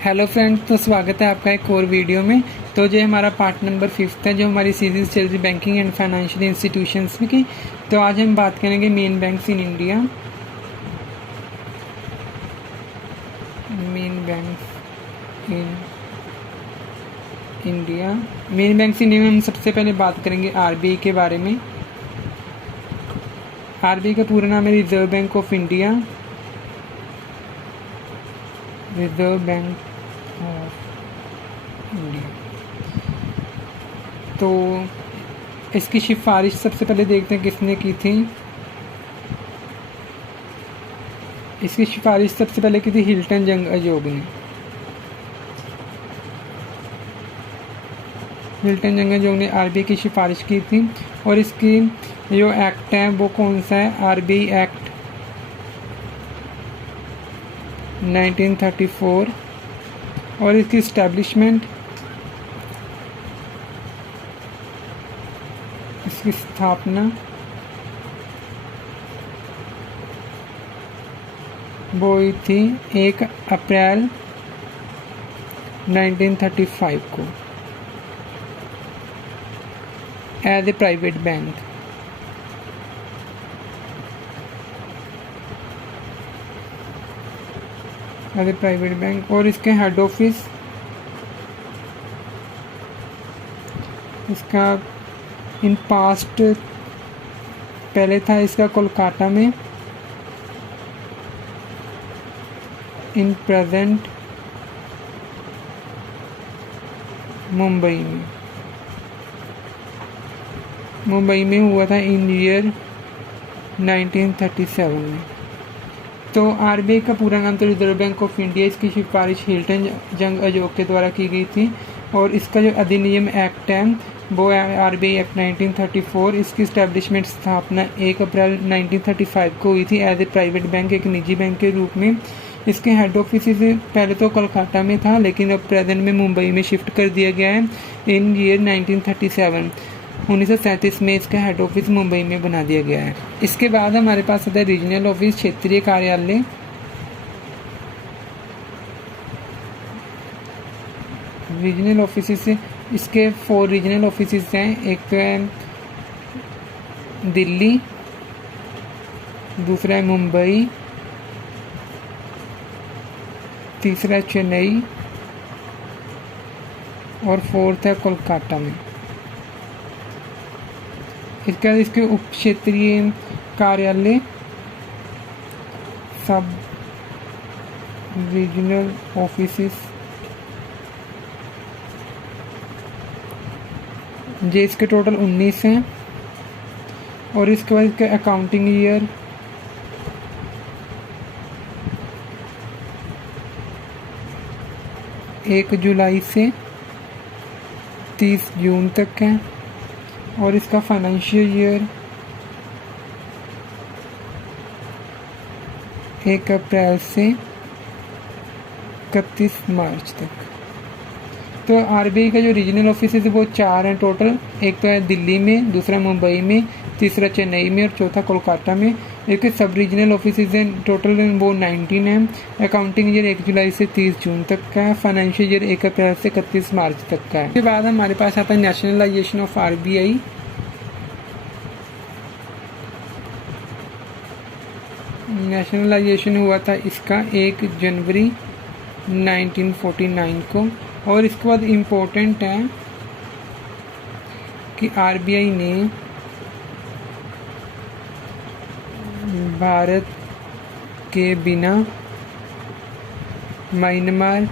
Hello friends, तो स्वागत है आपका एक और वीडियो में। तो जो हमारा पार्ट नंबर 5 है, जो हमारी सीरीज चल रही बैंकिंग एंड फाइनेंशियल इंस्टीट्यूशंस की। तो आज हम बात करेंगे main banks in India. Main banks in India में हम सबसे पहले बात करेंगे आरबीआई के बारे में। आरबीआई का पूरा नाम है reserve bank of India. Reserve bank of India. तो इसकी सिफारिश सबसे पहले देखते हैं किसने की थी। इसकी सिफारिश सबसे पहले की थी हिल्टन जंग अजोग ने। हिल्टन जंग अजोग ने आरबीआई की सिफारिश की थी। और इसकी जो एक्ट है वो कौन सा है? RBI act 1934। और इसकी इस्टेब्लिशमेंट, इसकी स्थापना वो हुई थी 1 अप्रैल 1935 को एज ए प्राइवेट बैंक। और इसके हेड ऑफिस, इसका इन पास्ट पहले था इसका कोलकाता में, इन प्रेजेंट मुंबई में हुआ था इन ईयर 1937 में। तो आरबीआई का पूरा नाम तो रिजर्व बैंक ऑफ इंडिया। इसकी सिफारिश हिल्टन जंग अजोग के द्वारा की गई थी। और इसका जो अधिनियम एक्ट है वो है आरबीआई एक्ट 1934। इसकी स्टैब्लिशमेंट स्थापना 1 अप्रैल 1935 को हुई थी एज ए प्राइवेट बैंक, एक निजी बैंक के रूप में। इसके हेड ऑफिस पहले तो कोलकाता में था, लेकिन अब प्रेजेंट में मुंबई में शिफ्ट कर दिया गया है इन ईयर 1937। 1937 में इसका हेड ऑफिस मुंबई में बना दिया गया है। इसके बाद हमारे पास आता है रीजनल ऑफिस, क्षेत्रीय कार्यालय। रीजनल ऑफिस इसके 4 रीजनल ऑफिस हैं। एक तो है दिल्ली, दूसरा है मुंबई, तीसरा है चेन्नई और 4th है कोलकाता में। इसके उप क्षेत्रीय कार्यालय, सब रीजनल ऑफिस, जे इसके टोटल 19 हैं। और इसके बाद इसका अकाउंटिंग ईयर एक जुलाई से 30 जून तक है। और इसका फाइनेंशियल ईयर 1 अप्रैल से 31 मार्च तक। तो आरबीआई का जो रीजनल ऑफिस है वो 4 हैं टोटल। एक तो है दिल्ली में, दूसरा मुंबई में, तीसरा चेन्नई में और चौथा कोलकाता में। एक सब रीजनल ऑफिस हैं टोटल वो 19 हैं। अकाउंटिंग ईयर 1 जुलाई से 30 जून तक का है। फाइनेंशियल ईयर 1 अप्रैल से 31 मार्च तक का है। उसके बाद हमारे पास आता है नेशनलाइजेशन ऑफ आरबीआई। नेशनलाइजेशन हुआ था इसका 1 जनवरी 1949 को। और इसके बाद इम्पोर्टेंट है कि आरबीआई ने भारत के बिना म्यांमार,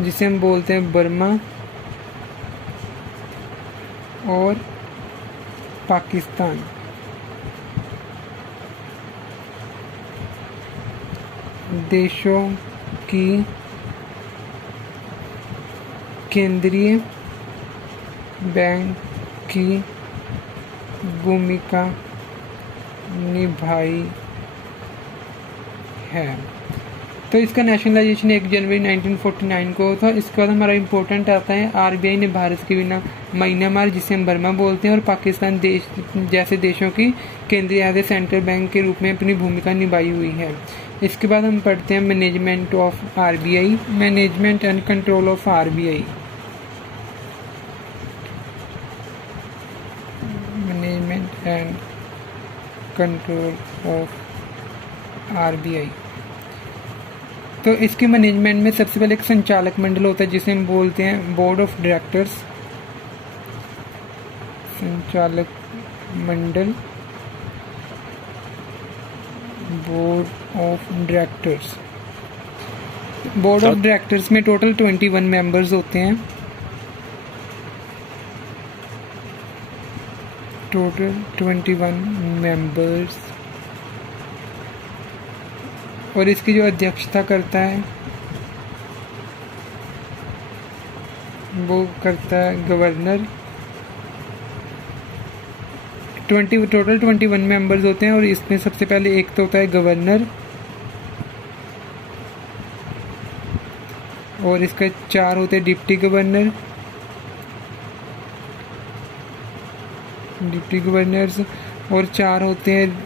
जिसे हम बोलते हैं बर्मा, और पाकिस्तान देशों की केंद्रीय बैंक की भूमिका निभाई है। तो इसका नेशनलाइजेशन 1 जनवरी 1949 को था। इसके बाद हमारा इम्पोर्टेंट आता है आरबीआई ने भारत के बिना म्यांमार, जिसे हम बर्मा बोलते हैं, और पाकिस्तान देश जैसे देशों की केंद्रीय एज ए सेंट्रल बैंक के रूप में अपनी भूमिका निभाई हुई है। इसके बाद हम पढ़ते हैं management of RBI, management and control of RBI. Management and control of RBI. तो इसके मैनेजमेंट में सबसे पहले एक संचालक मंडल होता है जिसे हम बोलते हैं बोर्ड ऑफ डायरेक्टर्स। संचालक मंडल, board of directors. Board of directors में टोटल 21 मेंबर्स होते हैं। Total 21 members. और इसकी जो अध्यक्षता करता है वो करता है गवर्नर। टोटल 21 मेंबर्स होते हैं और इसमें सबसे पहले एक तो होता है गवर्नर, और इसका 4 होते हैं डिप्टी गवर्नर, डिप्टी गवर्नर्स, और 4 होते हैं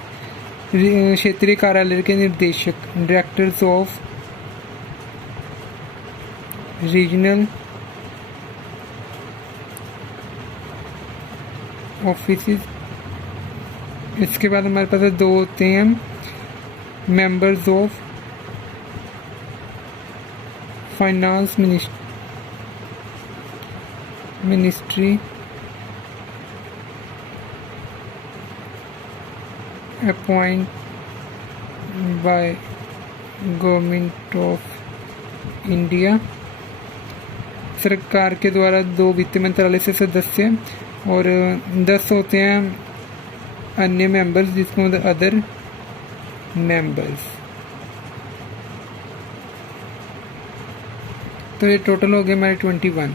क्षेत्रीय कार्यालय के निर्देशक, डायरेक्टर्स ऑफ रीजनल ऑफिसेस। इसके बाद हमारे पास 2 होते हैं members of finance ministry, appoint by government of India. सरकार के द्वारा 2 वित्त मंत्रालय से सदस्य, और 10 होते हैं अन्य मेंबर्स जिसको अदर मेंबर्स। तो ये टोटल हो गए हमारे 21।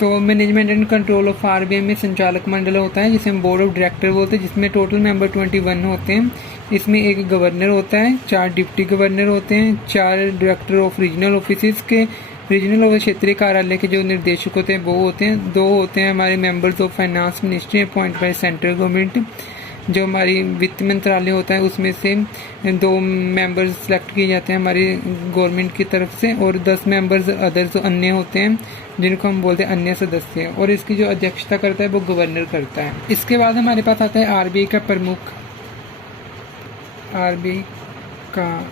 तो management and control of RBI में संचालक मंडल होता है जिसे हम बोर्ड ऑफ डायरेक्टर बोलते हैं, जिसमें टोटल मेंबर 21 होते हैं। इसमें एक गवर्नर होता है, 4 डिप्टी गवर्नर होते हैं, 4 डायरेक्टर ऑफ रीजनल ऑफिसेज के, रीजनल और क्षेत्रीय कार्यालय के जो निर्देशक होते हैं वो होते हैं। 2 होते हैं हमारे members of finance ministry appoint by central government, जो हमारी वित्त मंत्रालय होता है उसमें से 2 मेंबर्स सेलेक्ट किए जाते हैं हमारी गवर्नमेंट की तरफ से, और 10 मेंबर्स अदर जो अन्य होते हैं जिनको हम बोलते हैं अन्य सदस्य, और इसकी जो अध्यक्षता करता है वो गवर्नर करता है। इसके बाद हमारे पास आता है आरबीआई का प्रमुख, आरबीआई का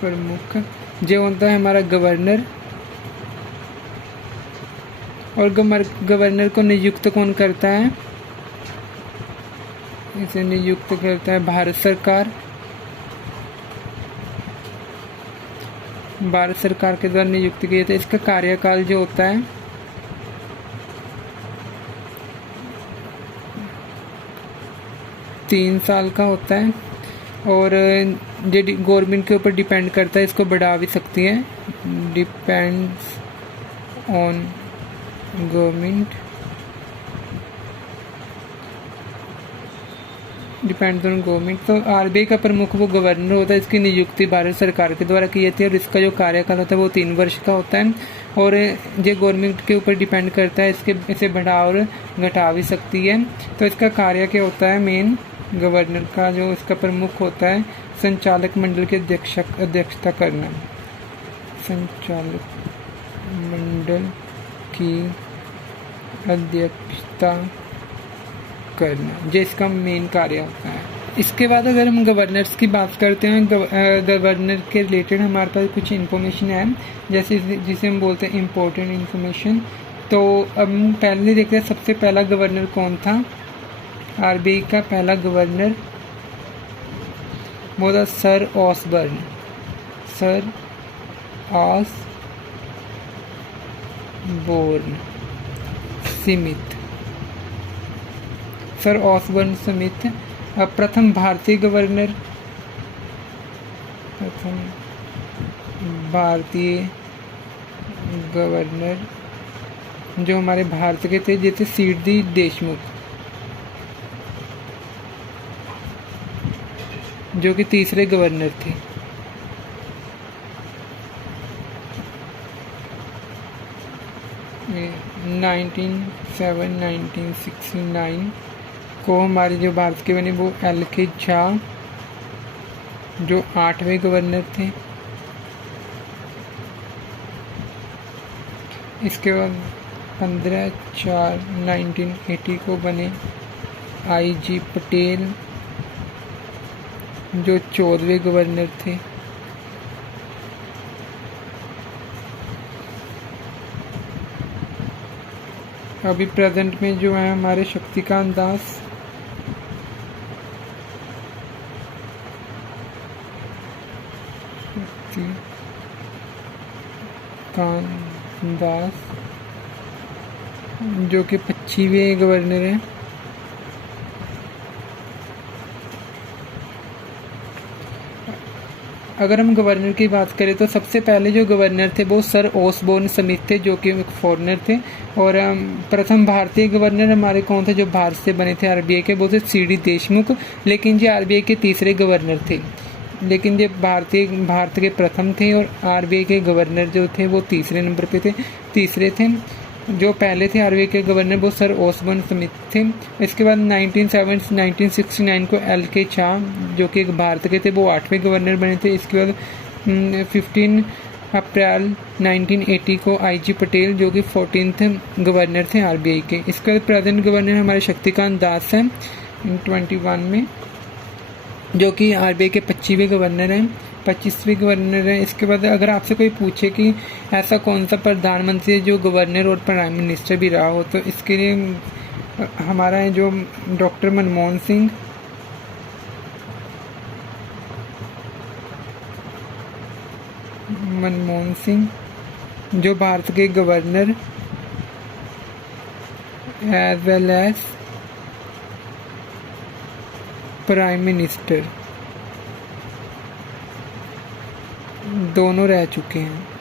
प्रमुख जो होता है हमारा गवर्नर, और गवर्नर को नियुक्त कौन करता है? इसे नियुक्त करता है भारत सरकार। भारत सरकार के द्वारा नियुक्त किया जाता है। इसका कार्यकाल जो होता है 3 साल का होता है, और जो गवर्नमेंट के ऊपर डिपेंड करता है, इसको बढ़ा भी सकती है, depends on government, depends on government. तो आरबीआई का प्रमुख वो गवर्नर होता है, इसकी नियुक्ति भारत सरकार के द्वारा की जाती है, और इसका जो कार्यकाल होता है वो 3 वर्ष का होता है, और जो गवर्नमेंट के ऊपर डिपेंड करता है, इसे बढ़ा और घटा भी सकती है। तो इसका कार्य क्या होता है? मेन गवर्नर का जो इसका प्रमुख होता है संचालक मंडल के अध्यक्षता करना, संचालक मंडल की अध्यक्षता करना, जो इसका मेन कार्य होता है। इसके बाद अगर हम गवर्नर्स की बात करते हैं, गवर्नर के रिलेटेड हमारे पास कुछ इन्फॉर्मेशन है, जैसे जिसे हम बोलते हैं इम्पोर्टेंट इन्फॉर्मेशन। तो अब हम पहले देखते हैं सबसे पहला गवर्नर कौन था। आरबीआई का पहला गवर्नर वो था sir Osborne, sir Osborne Smith, sir Osborne Smith. प्रथम भारतीय गवर्नर, प्रथम भारतीय गवर्नर जो हमारे भारत के थे, जैसे सीडी देशमुख, जो कि तीसरे गवर्नर थे। ये 1969 को हमारे जो भारत के बने वो एल के झा जो 8वें गवर्नर थे। इसके बाद 15/4/1980 को बने IG पटेल जो 14वें गवर्नर थे। अभी प्रेजेंट में जो है हमारे शक्तिकांत दास जो कि 25वें गवर्नर हैं। अगर हम गवर्नर की बात करें तो सबसे पहले जो गवर्नर थे वो सर ओसबोर्न स्मिथ थे जो कि एक फॉरेनर थे। और प्रथम भारतीय गवर्नर हमारे कौन थे जो भारत से बने थे RBI के, वो थे CD देशमुख। लेकिन ये RBI के तीसरे गवर्नर थे। लेकिन ये भारत के प्रथम थे और RBI के गवर्नर जो थे वो तीसरे थे। जो पहले थे RBI के गवर्नर वो सर ओसबोर्न स्मिथ थे। इसके बाद 1969 को LK झा जो कि एक भारत के थे वो 8वें गवर्नर बने थे। इसके बाद 15 अप्रैल 1980 को IG पटेल जो कि 14th गवर्नर थे RBI के। इसके बाद प्रेजेंट गवर्नर हमारे शक्तिकांत दास हैं 21 में जो कि RBI के 25वें गवर्नर हैं। इसके बाद अगर आपसे कोई पूछे कि ऐसा कौन सा प्रधानमंत्री है जो गवर्नर और प्राइम मिनिस्टर भी रहा हो, तो इसके लिए हमारा है जो डॉक्टर मनमोहन सिंह जो भारत के governor as well as prime minister दोनों रह चुके हैं।